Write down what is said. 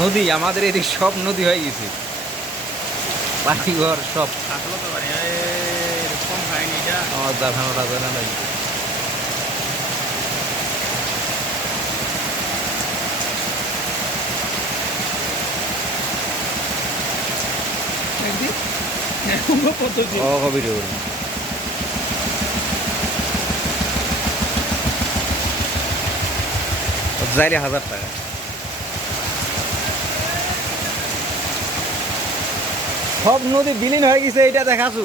নদী আমাদের এদিক সব নদী হয়ে গেছে, বাড়িঘর সব। আমার দেখানোটা জানা নাই। ভিডিও করি যাইলে 1000 টাকা। সব নদী বিলীন হয়ে গেছে, এটা দেখাছু।